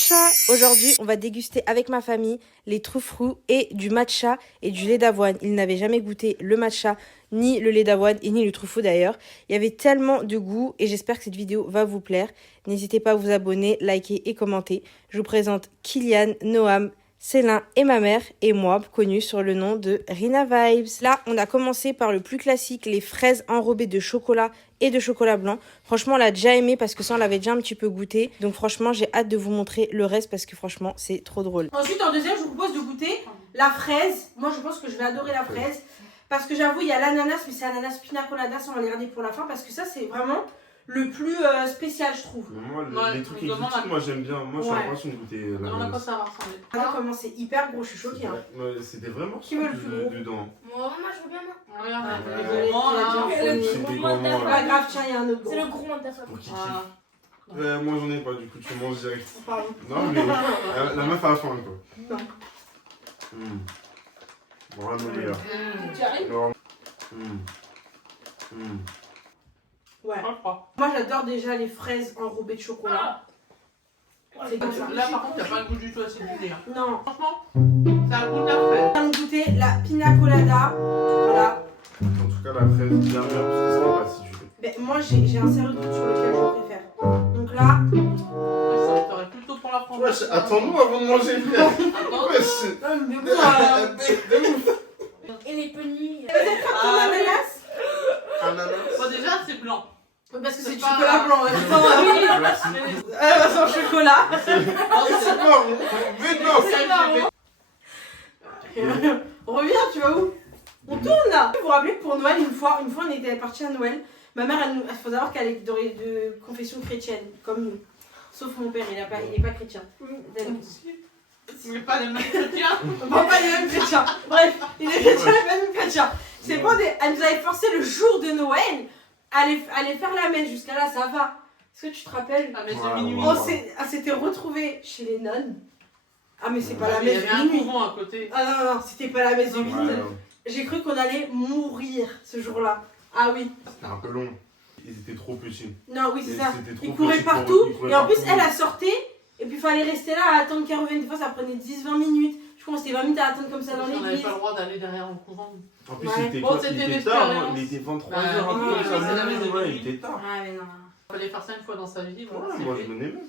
matcha. Aujourd'hui, on va déguster avec ma famille les trufferous et du matcha et du lait d'avoine. Ils n'avaient jamais goûté le matcha, ni le lait d'avoine et ni le truffou d'ailleurs. Il y avait tellement de goût et j'espère que cette vidéo va vous plaire. N'hésitez pas à vous abonner, liker et commenter. Je vous présente Kylian, Noam, Célin et ma mère et moi, connue sur le nom de Rina Vibes. Là, on a commencé par le plus classique, les fraises enrobées de chocolat et de chocolat blanc. Franchement, on l'a déjà aimé parce que ça, on l'avait déjà un petit peu goûté. Donc franchement, j'ai hâte de vous montrer le reste parce que franchement, c'est trop drôle. Ensuite, en deuxième, je vous propose de goûter la fraise. Moi, je pense que je vais adorer la fraise. Parce que j'avoue, il y a l'ananas, mais c'est ananas pina colada. Ça, on va les garder pour la fin parce que ça, c'est vraiment le plus spécial, je trouve. Moi, les trucs exotiques, moi j'aime bien. Moi, j'ai l'impression de goûter On a pas ça va ressembler. Regardez comment c'est hyper gros, je suis choquée. Hein. C'était vraiment qui veut le plus gros dedans. Moi, je veux bien. Regarde, C'est des gourmands Pas là. grave, tiens, il y a un autre gros. C'est le gros de ta femme. Pour qui kiffe. Moi j'en ai pas, du coup tu manges direct. Pardon. Non, mais la meuf a faim quoi. Non. Vraiment meilleur. Tu arrives? Ouais. Moi, j'adore déjà les fraises enrobées de chocolat. C'est comme ça. Là, par contre, il n'y a pas le goût du tout acidulé. Non. Franchement, ça a le goût de la fraise. On va goûter la pina colada. Voilà. En tout cas, la fraise bien meilleure parce que c'est pas acidulé. Mais moi, j'ai un sérieux doute sur lequel je préfère. Donc là. Ça serait plutôt pour la framboise. Wesh, attends-nous avant de manger bien. Wesh. Non, mais bon, Et les pennies. peut-être pas ton ananas. Ananas. Bon, déjà, c'est blanc. Parce que c'est du pas- chocolat blanc. Merci. Sans chocolat. C'est mort. Mais non. Reviens, tu vas où? On tourne là. Vous vous rappelez que pour Noël, une fois on était partis à Noël. Ma mère, il faut savoir qu'elle est de confession chrétienne, comme nous. Sauf mon père, il est pas chrétien. Mais pas les mêmes chrétiens. Bon, pas les mêmes chrétiens. Bref, il est chrétien, les mêmes chrétiens. C'est bon, elle nous avait forcé le jour de Noël à aller faire la messe. Jusqu'à là, ça va. Est-ce que tu te rappelles? Ah, mais Ouais, c'est minuit. On s'était retrouvés chez les nonnes. Ah, mais c'est pas la Il y messe avait de un minuit. couvent à côté. Ah non, non, c'était pas la messe de Ouais, minuit. non. J'ai cru qu'on allait mourir ce jour-là. Ah oui. C'était un peu long. Ils étaient trop petits. Non, oui, c'est ça. C'était trop Ils couraient petit pour- partout. ils couraient Et en plus, partout. elle a sorti. Et puis, il fallait rester là à attendre qu'elle revienne. Des fois, ça prenait 10-20 minutes. Je crois que c'était 20 minutes à attendre comme ça dans On n'avait l'église. pas le droit d'aller derrière le couvent. En plus, Ouais. c'était Bon, quoi? c'était Il était une tard, hein. expérience. Il était 23h. Bah, un oui, peu, oui, ça, c'est la messe de ouais, minuit. il était tard. Ah, mais non. Il fallait faire ça une fois dans sa vie. Voilà, Ouais, c'est moi fait. je donnais même.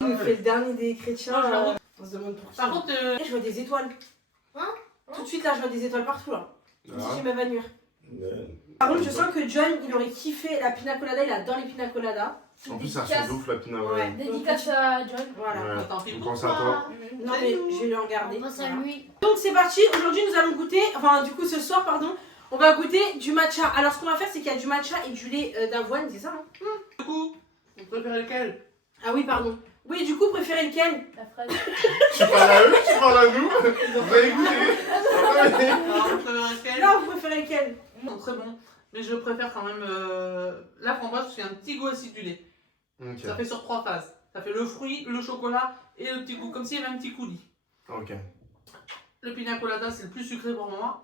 On fait le dernier des chrétiens. Moi, je leur donne. On se demande pour qui. Par contre, Eh, je vois des étoiles. Hein Tout de suite, là, je vois des étoiles partout, là. Comme si Ah. je vais m'évanouir. Ouais. Par contre, je sens que John, il aurait kiffé la pina colada. Il adore les pina coladas. En plus, ça ressemble de ouf la pina. Ouais. Dédicace à John. Voilà. Ouais. Attends, fais On pour pense à toi. Non, mais je vais le regarder. On pense à Voilà. lui. Donc c'est parti, aujourd'hui nous allons goûter, enfin du coup ce soir pardon, on va goûter du matcha. Alors ce qu'on va faire c'est qu'il y a du matcha et du lait d'avoine, c'est ça hein? Du coup, vous préférez lequel? Ah oui pardon. Oui du coup préférez lequel? La fraise. Tu parles à eux, tu parles à nous. Vous avez goûté. Alors, vous préférez lequel? Non vous préférez lequel? Non, très bon. Mais je préfère quand même la framboise parce qu'il y a un petit goût acidulé. Ok. Ça fait sur 3 phases. Ça fait le fruit, le chocolat et le petit goût, comme s'il y avait un petit coulis. Ok. Le pina colada, c'est le plus sucré pour moi.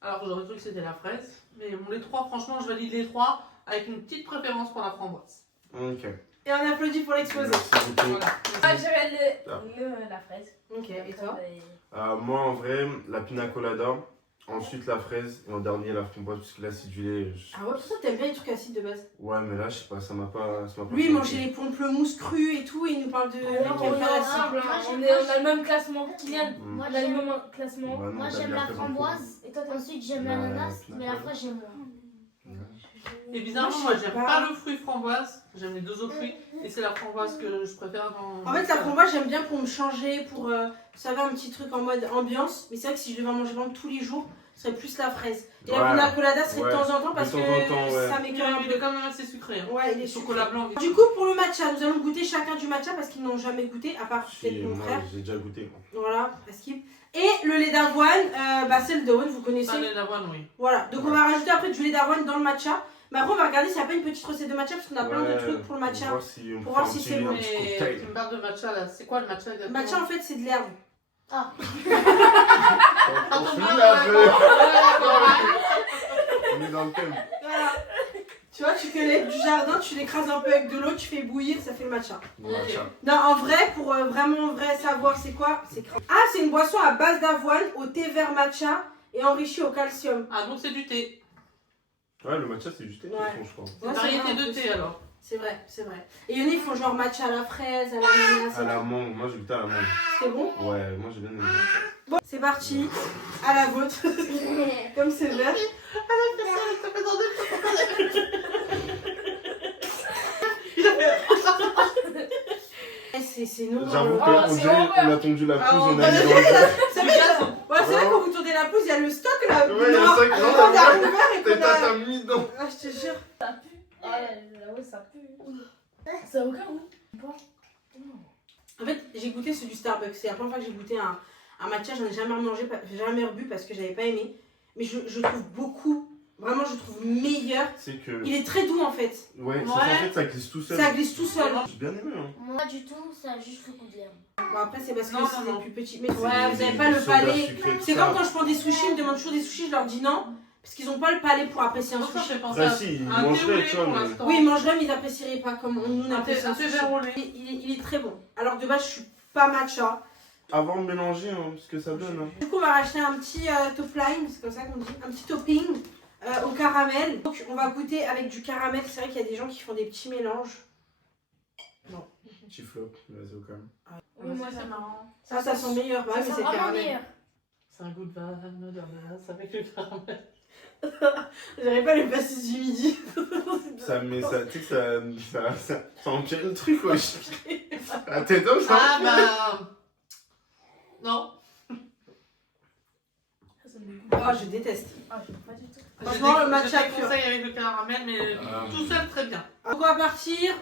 Alors que j'aurais cru que c'était la fraise. Mais bon, les trois, franchement, je valide les trois avec une petite préférence pour la framboise. Ok. Et on applaudit pour l'exposé. Merci beaucoup. Voilà. Ah, j'irais la fraise. Ok et toi? Moi en vrai, la pina colada, ensuite la fraise et en dernier la framboise parce que l'acidulé. Ah ouais pourquoi t'aimes bien les trucs acides de base? Ouais, mais là je sais pas, ça m'a pas. Lui il choqué. mangeait les pamplemousses crues et tout et il nous parle de Non, qu'elle on fait est l'acide. ensemble, hein. On a le même classement. Kylian, Mm. on a le même classement. Bah non, Moi t'as j'aime bien la fait framboise, Et toi, t'as ensuite j'aime Bah, l'ananas, pina mais la colada. fraise j'aime moins. Et bizarrement, Moi, moi, je sais j'aime pas. pas le fruit framboise. J'aime les deux autres fruits. Et c'est la framboise que je préfère dans. En fait la framboise j'aime bien pour me changer, pour vous savez un petit truc en mode ambiance. Mais c'est vrai que si je devais en manger vraiment tous les jours, ce serait plus la fraise. Et la Ouais. pina colada serait Ouais. de temps en temps parce De que temps en temps, ouais. ça Mais m'écoeure un il peu. est quand même assez sucré. Hein. Ouais, il est Le chocolat sucré. blanc. Du coup, pour le matcha, nous allons goûter chacun du matcha parce qu'ils n'ont jamais goûté, à part Si, peut-être mon moi frère. j'ai déjà goûté. Moi. Voilà, à skip. Et le lait d'avoine, c'est le d'avoine, vous Ça, connaissez. les d'avoine, oui. Voilà, donc on va rajouter après du lait d'avoine dans le matcha. Mais après, on va regarder s'il n'y a pas une petite recette de matcha parce qu'on a plein de Ouais, trucs pour le matcha. Pour voir si, on Pour peut voir faire si un c'est petit- bon. un petit Mais cocktail. tu me parles de matcha là. C'est quoi le matcha Le exactement? matcha, en fait, c'est de l'herbe. On finit là, un peu. On est dans le thème. Voilà. Tu vois, tu fais lait du jardin, tu l'écrases un peu avec de l'eau, tu fais bouillir, ça fait le matcha. Matcha. Non, en vrai, pour vraiment en vrai savoir c'est quoi, c'est Ah, c'est une boisson à base d'avoine, au thé vert matcha et enrichie au calcium. Ah, donc c'est du thé. Ouais, le matcha, c'est du thé, de toute Ouais. façon, je crois. Ouais, c'est Variété vrai, en de plus. thé alors. C'est vrai, c'est vrai. Et il y en a, ils font genre matcha à la fraise, à l'ananas. À la mangue, moi j'ai goûté à la mangue. C'était bon? Ouais, moi j'ai bien aimé. Bon, c'est parti. À la vôtre. Comme c'est vert. C'est non. J'avoue Oh, qu'on c'est dirait horreur. on a tendu la Ah, pelouse, on on a mis va- dans le verre. C'est vrai, ouais, c'est vrai, quand vous tournez la pause, il y a le stock là. Ouais, il y a le noir, stock, qu'on non, a ouais. ouvert et qu'on a. T'as mis dedans. Ah, je te jure. Ça pue. Ah ouais, ça pue. Ça a aucun goût. En fait, j'ai goûté celui du Starbucks. C'est la première fois que j'ai goûté un matcha. J'en ai jamais remangé, jamais rebu parce que j'avais pas aimé. Mais je trouve beaucoup, vraiment, je trouve meilleur. C'est que. Il est très doux en fait. Ouais, c'est Ouais. en fait, ça glisse tout seul. Ça glisse tout seul. J'ai bien aimé, hein. Moi du tout, ça a juste le goût de l'herbe. Bon, après, c'est parce que Non, c'est non, non. des plus petits. Mais C'est ouais, vous des- avez pas des le sodas palais. sucrés, tout C'est ça. comme quand je prends des sushis, ils me demandent toujours des sushis, je leur dis non. Parce qu'ils ont pas le palais pour apprécier un Donc ça sushi. fait penser Bah à si, ils un thé mangeraient, au lait tu vois, pour mais- l'instant. Oui, ils mangeraient, mais ils apprécieraient pas comme nous Un thé apprécions un sushi. vert au lait. Il est très bon. Alors de base, je suis pas matcha. Avant de mélanger, hein, ce que ça donne. Hein. Du coup, on va racheter un petit top line, c'est comme ça qu'on dit, un petit topping au caramel. Donc, on va goûter avec du caramel. C'est vrai qu'il y a des gens qui font des petits mélanges. Petit flop, vas-y au calme. Oui, moi c'est ça marrant. Ça sent meilleur. Bah, Ça oui, mais sent c'est vraiment caramel. meilleur. C'est un goût de vanne d'ananas avec le caramel. J'aurais pas les pastis du midi. Ça met ça, tu sais que ça empire le truc, wesh. Ah, t'es d'homme, ça Ah bah. Non. Ça me dégoûte. Oh, je déteste. Ah, j'aime pas du tout. Franchement, le matcha Je pur. déconseille avec le caramel, mais Ah. tout seul très bien. Donc, on va partir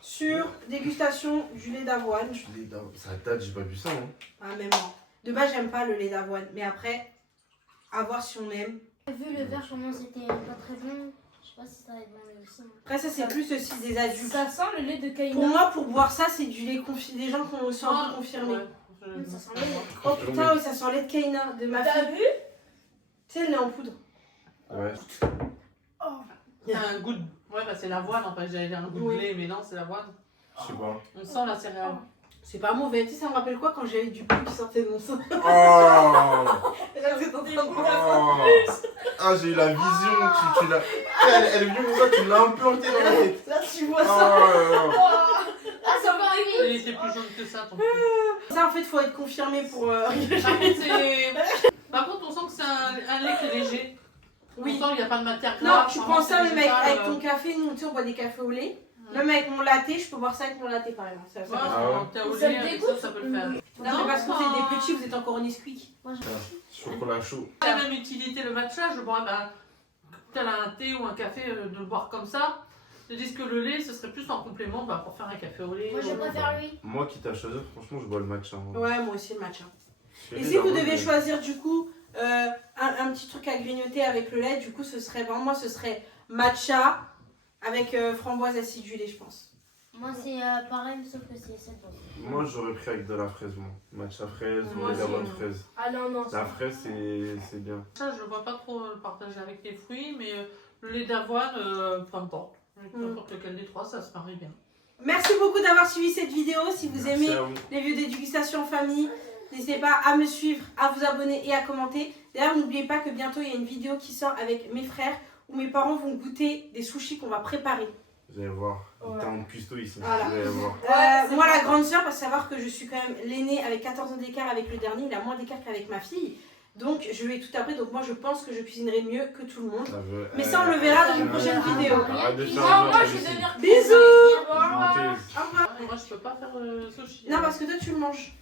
sur dégustation du lait d'avoine. Ça date, j'ai pas vu ça. Hein. Ah, même moi. De base, j'aime pas le lait d'avoine. Mais après, à voir si on aime. Vu le verre comment c'était pas très bon, je sais pas si ça va être bon lui aussi. Après, ça, c'est plus aussi des adultes. Ça sent le lait de Pour Kaina. moi, pour boire ça, c'est du lait des gens qui ont aussi un peu confirmé. Ouais. Ça sent le lait. Oh putain, oui, ça sent le lait de Kaina, de ma T'as fille. vu? Tu sais, le lait en poudre. Ouais. C'est un goût de. Ouais, bah c'est l'avoine en fait. J'allais dire un goût Oui. de lait, mais non, c'est l'avoine. Je sais pas. On sent la céréale. C'est pas mauvais. Tu sais, ça me rappelle quoi quand j'avais du pus qui sortait de mon sein. Oh, Et là, vous êtes en train de oh. Ah, j'ai eu la vision. Tu l'as. Elle est venue comme ça, tu l'as implantée dans la tête. Là, tu vois Oh, ça. là, là. Ah, c'est encore une. Il était plus jaune que ça, ton cul. Ça, en fait, faut être confirmé pour. Par contre, Par contre, on sent que c'est un lait qui est léger. Oui. On sent qu'il n'y a pas de matière Non, grasse. tu vraiment, prends ça c'est même végétal, avec ton café. Nous, tu sais, on boit des cafés au lait. Même avec mon latte, je peux boire ça avec mon latte par exemple. Ça Ouais, passe. Ah ouais. quand t'es au Ça lait, te avec dégoûte ça, ça peut le faire. Non, mais parce que vous êtes des petits, vous êtes encore au Nesquik. Moi Chocolat chaud. La même utilité, le matcha, je bois tel un thé ou un café, de le boire comme ça. Tandis que le lait, ce serait plus en complément pour faire un café au lait. Moi je ou- préfère lui. Moi, quitte à choisir, franchement, je bois le matcha. Hein. Ouais, moi aussi le matcha. Chérie, Et si vous d'abord, devez je- choisir du coup un petit truc à grignoter avec le lait, du coup ce serait vraiment moi ce serait matcha avec framboise acidulée je pense. Moi c'est pareil sauf que c'est cette chose. Moi, j'aurais pris avec de la fraise, moi. Matcha fraise Moi ou lait aussi, d'avoine moi. fraise. Ah non, non. La fraise, c'est bien. Ça, je ne vois pas trop le partager avec les fruits, mais le lait d'avoine, peu importe. Peu importe lequel des trois, ça se marie bien. Merci beaucoup d'avoir suivi cette vidéo. Si vous Merci aimez à vous. les vidéos dégustation en famille, n'hésitez pas à me suivre, à vous abonner et à commenter. D'ailleurs, n'oubliez pas que bientôt il y a une vidéo qui sort avec mes frères où mes parents vont goûter des sushis qu'on va préparer. Vous allez voir. Ouais. T'as un cuistot ici. Voilà. Vous allez voir. c'est Moi, la vrai. grande sœur, parce que savoir que je suis quand même l'aînée avec 14 ans d'écart avec le dernier, il a moins d'écart qu'avec ma fille. Donc, je lui ai tout appris. Donc, moi, je pense que je cuisinerai mieux que tout le monde. Ça veut- Mais ça, on le verra dans une prochaine vidéo. Arrête de faire Moi, genre, moi je ici. vais devenir. Bisous. Au revoir. Menteuse. Au revoir. Moi, je peux pas faire sushi. Non, parce que toi, tu le manges.